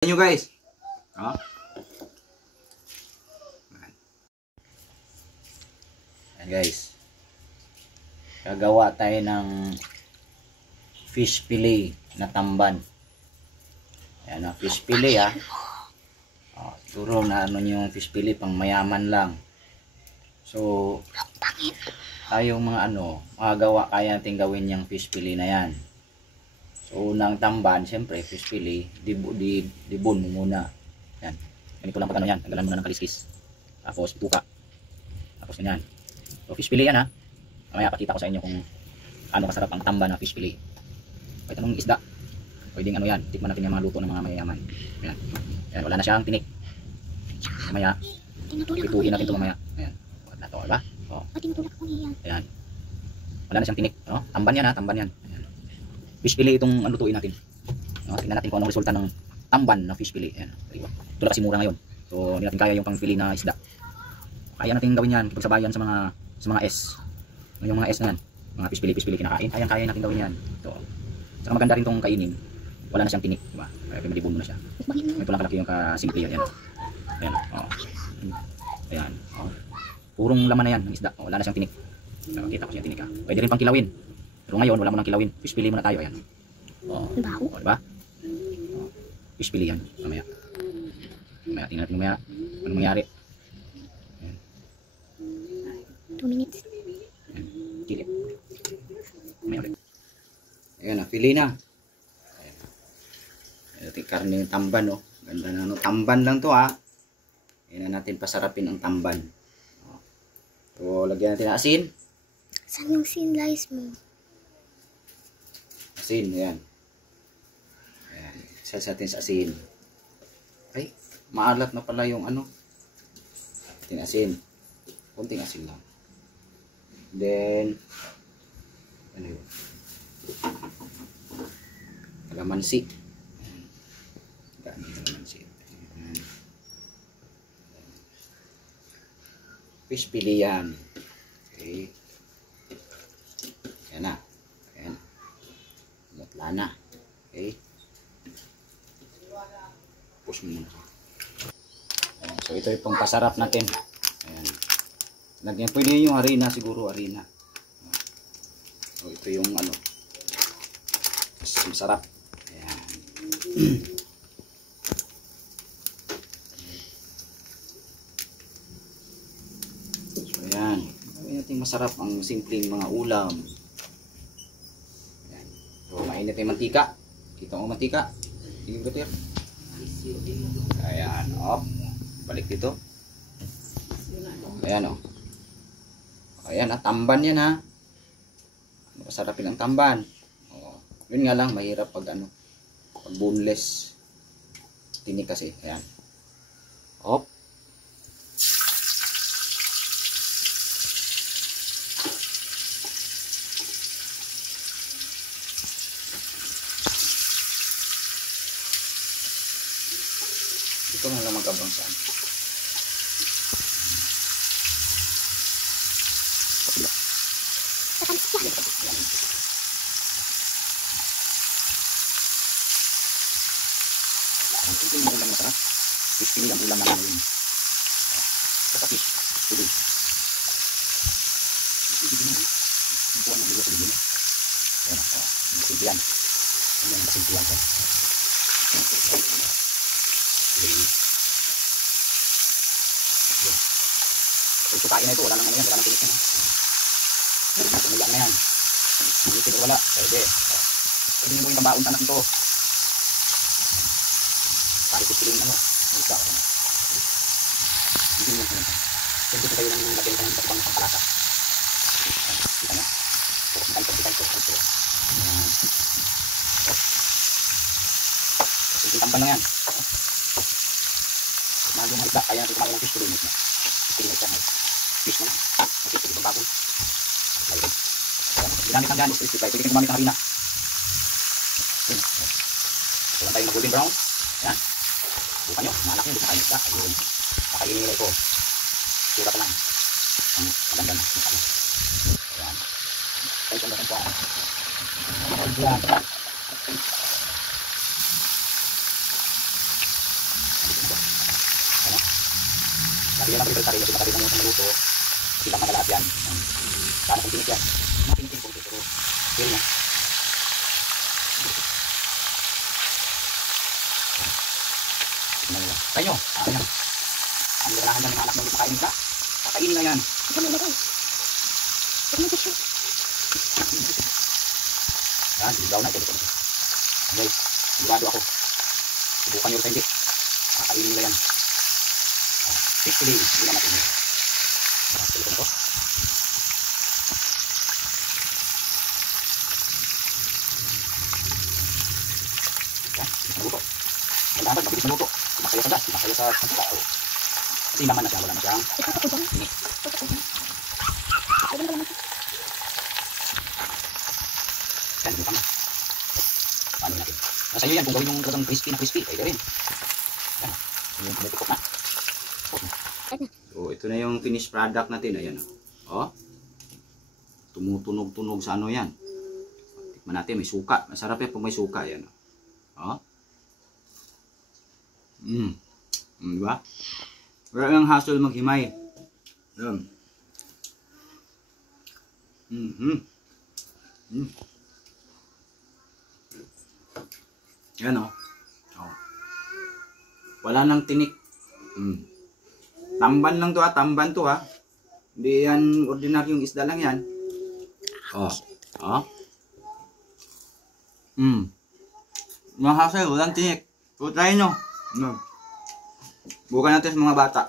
Nyo guys. Oh. Ayan guys. Gagawa tayo ng fish fillet na tamban. Ayan na, fish fillet ha. Oh, siguro na ano yung fish fillet pang mayaman lang. So, tayong mga magagawa kaya natin gawin yung fish fillet na yan. So, unang tamban, siyempre, fish fillet, dibon mo muna. Yan. Ganito lang pag yan. Tagalan mo na ng kaliskis. Tapos, puka. Tapos, ganyan. So, fish fillet yan ha. Mamaya, pakita ko sa inyo kung ano kasarap ang tamban na fish fillet. Kahit anong isda. Pwedeng yan. Tikman natin yung mga luto ng mga mayayaman. Yan. Yan. Wala na siyang tinik. Mamaya, pituhin natin ito mamaya. Ayan. Wala na ito, diba? O. Ayan. Wala na siyang tinik. O. Tamban yan ha. Tamban yan. Fish fillet itong lutuin natin. Tingnan natin kung anong resulta ng tamban na fish fillet. Ayan. Ito na kasi mura ngayon. So hindi natin kaya yung pang fillet na isda. Kaya natin gawin yan kapag sabayan sa mga S. Yung mga S na yan. Mga fish fillet kinakain. Kaya natin gawin yan. Ito. Saka maganda rin itong kainin. Wala na siyang tinik. Diba? Kaya pinalibon mo na siya. Ito lang kalaki yung kasimple. Ayan. Ayan. O. Ayan. O. Purong laman na yan ng isda. O, wala na siyang tinik. Nakakita ko siya tinik ha. Pwede rin pang kilawin. Pero ngayon, wala mo nang kilawin. Fish fillet muna tayo. Ayan. O, diba? O, fish fillet yan. Mamaya. Tingnan natin mamaya. Ano mangyari. Ayan. 2 minutes. Ayan. Kilip. Mamaya ulit. Ayan na. Fillet na. Ayan. Ito yung karne yung tamban. Oh. Ganda na. Tamban lang to ha. Ayan na natin pasarapin ang tamban. O. So, lagyan natin ng asin. Saan yung sinlice mo? Asin, ayan. Ayan, sales natin sa asin. Ay, maalat na pala yung ating asin. Kunting asin lang. Then, ano yun? Kalamansi. Kalamansi. Fish fillet yan. Okay. Ayan na. Ayan. Mutla na. Okay. Push mo muna. Ayan. So ito yung pasarap natin. Ayan. Lagyan. Pwede yung harina siguro. Harina. So ito yung mas masarap. Ayan. So ayan. Gawin natin masarap ang simpleng mga ulam. So, mainit yung mantika. Kita mo mantika. Tingin ko tiyo. Ayan, op. Balik dito. Ayan, o. Ayan, tamban yan, ha. Masarapin ang tamban. O, yun nga lang, mahirap pag pag boneless. Tinik kasi. Ayan. Op. Ito na lang magkabangsan. Ito yung ulam masarap. Fish fillet ang ulam na namin. Basta fish. Fillet. Ito ang ulam sa bibili. Ayan. Masimpilan. Ayan, masimpilan ko. Ito kain na ito, wala nang yan, wala nang tinik na. Umiyak na yan. Ulitin o wala, pwede. Pwede nyo po yung tambaon tanak nito. Pari ko siling isa. Hindi nyo po. Pwede ko kayo ng nabenta ng ibang pampalasa. Kita nyo. Ito. Ito yung tamban na yan. Mahal yung isda, kaya natin kumain ng fish fillet na. Fish na. Fish fillet ng baboy. Ginamit ng ganis, crispy fry. Pwede kang gumamit ng harina. So, lang tayo ng golden brown. Ayan. Bukan nyo, malaki yung kain isda. Ayun. Kakainin nila ito. Sura pa lang. Ang maganda na. Ayan. Tayo sa laking po. Ayan. Hindi naman pwede sarili kasi makalitan mo sa luto. Silang naman lahat yan. Sana kung tinik yan. Makinig kung pero feel na. Tayo nyo. Akin yan. Ang ganahan ng mga anak mo hindi makainin ka. Kakainin na yan. Ito mo ilagay. Ito mo tissue. Yan, sigaw na ito. Guys, sigurado ako. Subukan nyo rin sa hindi. Kakainin nila yan. Fish-fillet. Hindi na natin yun. Tuloy ko. Yan, maluto. Kailangan ba, mabilis maluto. Masaya sa gas, masaya sa pagkita. Kasi naman na siya, wala na siyang Ito ko dyan. ini. Ito ko dyan. Ito mo lang. Yan, yung tama. Paano natin? Nasa iyo yan, kung gawin yung talagang crispy na crispy, kayo gawin. Yan, yung pumutikot na. So, ito na yung finished product natin. Ayan, oh. Tumutunog-tunog sa ano yan. Tikman natin, may suka. Masarap yan pag may suka. Ayan, oh. Diba? Wala lang hassle maghimay. Ayan. Yan, oh. Wala nang tinik. Tamban lang to ha, tamban to ha. Hindi yan ordinaryong isda lang yan. Oh. Oh. Mahasay, walang tinik. So try nyo. Bukan natin sa mga bata.